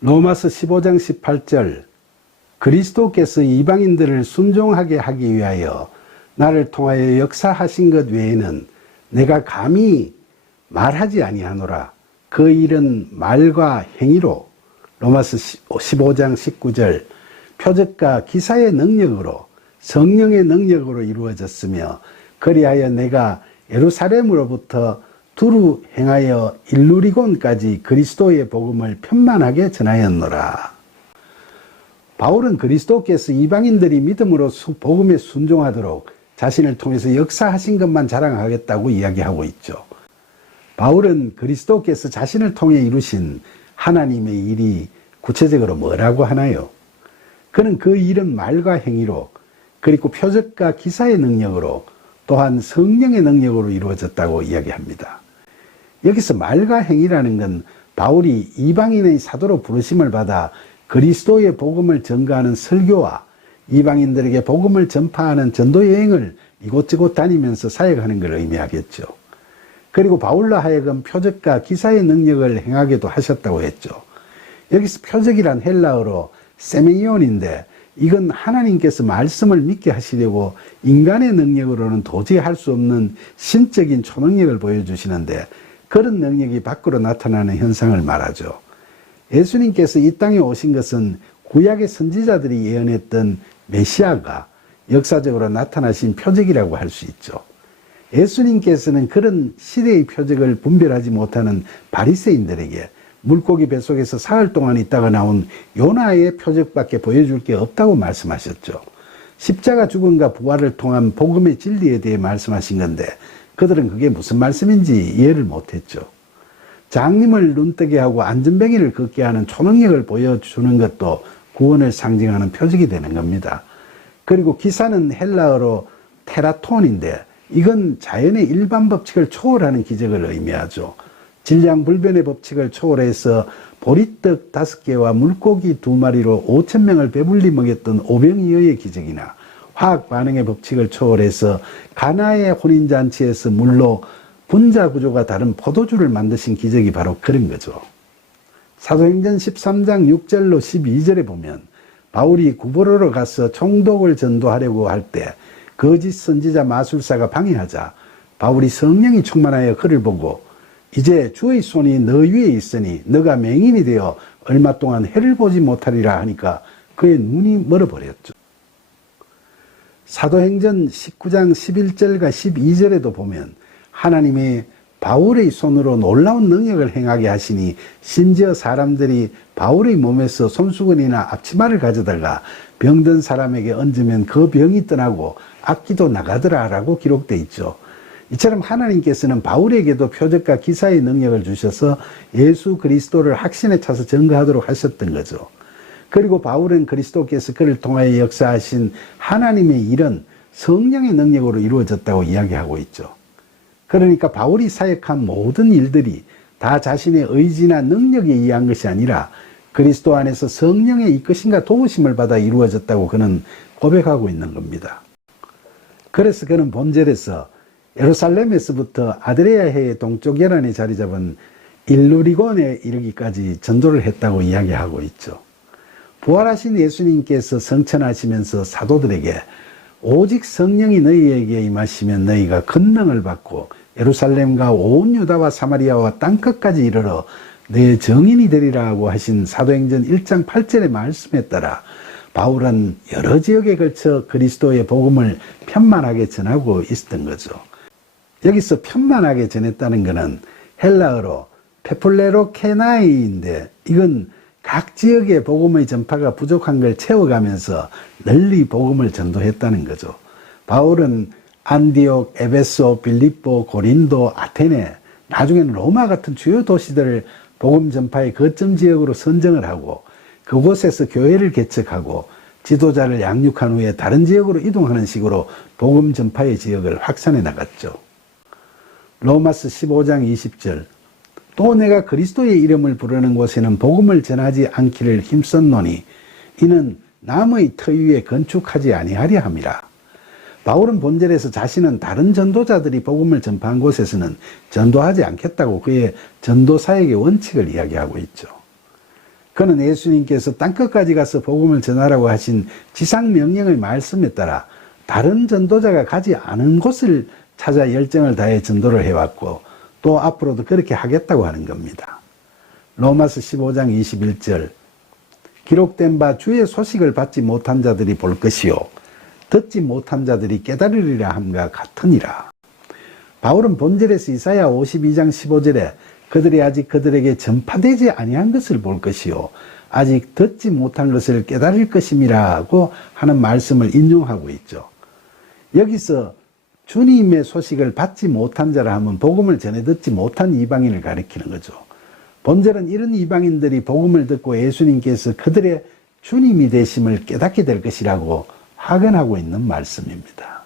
로마서 15장 18절 그리스도께서 이방인들을 순종하게 하기 위하여 나를 통하여 역사하신 것 외에는 내가 감히 말하지 아니하노라. 그 일은 말과 행위로 로마서 15장 19절 표적과 기사의 능력으로 성령의 능력으로 이루어졌으며 그리하여 내가 예루살렘으로부터 두루 행하여 일루리곤까지 그리스도의 복음을 편만하게 전하였노라. 바울은 그리스도께서 이방인들이 믿음으로 복음에 순종하도록 자신을 통해서 역사하신 것만 자랑하겠다고 이야기하고 있죠. 바울은 그리스도께서 자신을 통해 이루신 하나님의 일이 구체적으로 뭐라고 하나요? 그는 그 일은 말과 행위로 그리고 표적과 기사의 능력으로 또한 성령의 능력으로 이루어졌다고 이야기합니다. 여기서 말과 행위라는 건 바울이 이방인의 사도로 부르심을 받아 그리스도의 복음을 전가하는 설교와 이방인들에게 복음을 전파하는 전도 여행을 이곳저곳 다니면서 사역하는 걸 의미하겠죠. 그리고 바울로 하여금 표적과 기사의 능력을 행하게도 하셨다고 했죠. 여기서 표적이란 헬라어로 세메이온인데 이건 하나님께서 말씀을 믿게 하시려고 인간의 능력으로는 도저히 할 수 없는 신적인 초능력을 보여주시는데 그런 능력이 밖으로 나타나는 현상을 말하죠. 예수님께서 이 땅에 오신 것은 구약의 선지자들이 예언했던 메시아가 역사적으로 나타나신 표적이라고 할 수 있죠. 예수님께서는 그런 시대의 표적을 분별하지 못하는 바리새인들에게 물고기 뱃속에서 사흘 동안 있다가 나온 요나의 표적밖에 보여줄 게 없다고 말씀하셨죠. 십자가 죽음과 부활을 통한 복음의 진리에 대해 말씀하신 건데 그들은 그게 무슨 말씀인지 이해를 못했죠. 장님을 눈뜨게 하고 안전뱅이를 걷게 하는 초능력을 보여주는 것도 구원을 상징하는 표적이 되는 겁니다. 그리고 기사는 헬라어로 테라톤인데 이건 자연의 일반 법칙을 초월하는 기적을 의미하죠. 질량불변의 법칙을 초월해서 보리떡 5개와 물고기 2마리로 5,000명을 배불리 먹였던 오병이어의 기적이나 화학 반응의 법칙을 초월해서 가나의 혼인잔치에서 물로 분자 구조가 다른 포도주를 만드신 기적이 바로 그런 거죠. 사도행전 13장 6절로 12절에 보면 바울이 구보로로 가서 총독을 전도하려고 할 때 거짓 선지자 마술사가 방해하자 바울이 성령이 충만하여 그를 보고 이제 주의 손이 너 위에 있으니 너가 맹인이 되어 얼마 동안 해를 보지 못하리라 하니까 그의 눈이 멀어버렸죠. 사도행전 19장 11절과 12절에도 보면 하나님의 바울의 손으로 놀라운 능력을 행하게 하시니 심지어 사람들이 바울의 몸에서 손수건이나 앞치마를 가져다가 병든 사람에게 얹으면 그 병이 떠나고 악기도 나가더라 라고 기록되어 있죠. 이처럼 하나님께서는 바울에게도 표적과 기사의 능력을 주셔서 예수 그리스도를 확신에 차서 증거하도록 하셨던 거죠. 그리고 바울은 그리스도께서 그를 통하여 역사하신 하나님의 일은 성령의 능력으로 이루어졌다고 이야기하고 있죠. 그러니까 바울이 사역한 모든 일들이 다 자신의 의지나 능력에 의한 것이 아니라 그리스도 안에서 성령의 이끄심과 도우심을 받아 이루어졌다고 그는 고백하고 있는 겁니다. 그래서 그는 본절에서 예루살렘에서부터 아드레아해의 동쪽 연안에 자리 잡은 일루리곤에 이르기까지 전도를 했다고 이야기하고 있죠. 부활하신 예수님께서 성천하시면서 사도들에게 오직 성령이 너희에게 임하시면 너희가 권능을 받고 예루살렘과 온 유다와 사마리아와 땅끝까지 이르러 내 증인이 되리라고 하신 사도행전 1장 8절의 말씀에 따라 바울은 여러 지역에 걸쳐 그리스도의 복음을 편만하게 전하고 있었던 거죠. 여기서 편만하게 전했다는 것은 헬라어로 페플레로케나이인데 이건 각 지역의 복음의 전파가 부족한 걸 채워가면서 널리 복음을 전도했다는 거죠. 바울은 안디옥, 에베소, 빌립보, 고린도, 아테네, 나중에는 로마 같은 주요 도시들을 복음 전파의 거점 지역으로 선정을 하고 그곳에서 교회를 개척하고 지도자를 양육한 후에 다른 지역으로 이동하는 식으로 복음 전파의 지역을 확산해 나갔죠. 로마서 15장 20절 또 내가 그리스도의 이름을 부르는 곳에는 복음을 전하지 않기를 힘썼노니 이는 남의 터 위에 건축하지 아니하려 함이라. 바울은 본절에서 자신은 다른 전도자들이 복음을 전파한 곳에서는 전도하지 않겠다고 그의 전도 사역의 원칙을 이야기하고 있죠. 그는 예수님께서 땅끝까지 가서 복음을 전하라고 하신 지상명령의 말씀에 따라 다른 전도자가 가지 않은 곳을 찾아 열정을 다해 전도를 해왔고 또 앞으로도 그렇게 하겠다고 하는 겁니다. 로마서 15장 21절 기록된 바 주의 소식을 받지 못한 자들이 볼 것이요 듣지 못한 자들이 깨달으리라 함과 같으니라. 바울은 본절에서 이사야 52장 15절에 그들이 아직 그들에게 전파되지 아니한 것을 볼 것이요 아직 듣지 못한 것을 깨달을 것임이라고 하는 말씀을 인용하고 있죠. 여기서 주님의 소식을 받지 못한 자라 하면 복음을 전해 듣지 못한 이방인을 가리키는 거죠. 본절은 이런 이방인들이 복음을 듣고 예수님께서 그들의 주님이 되심을 깨닫게 될 것이라고 확언하고 있는 말씀입니다.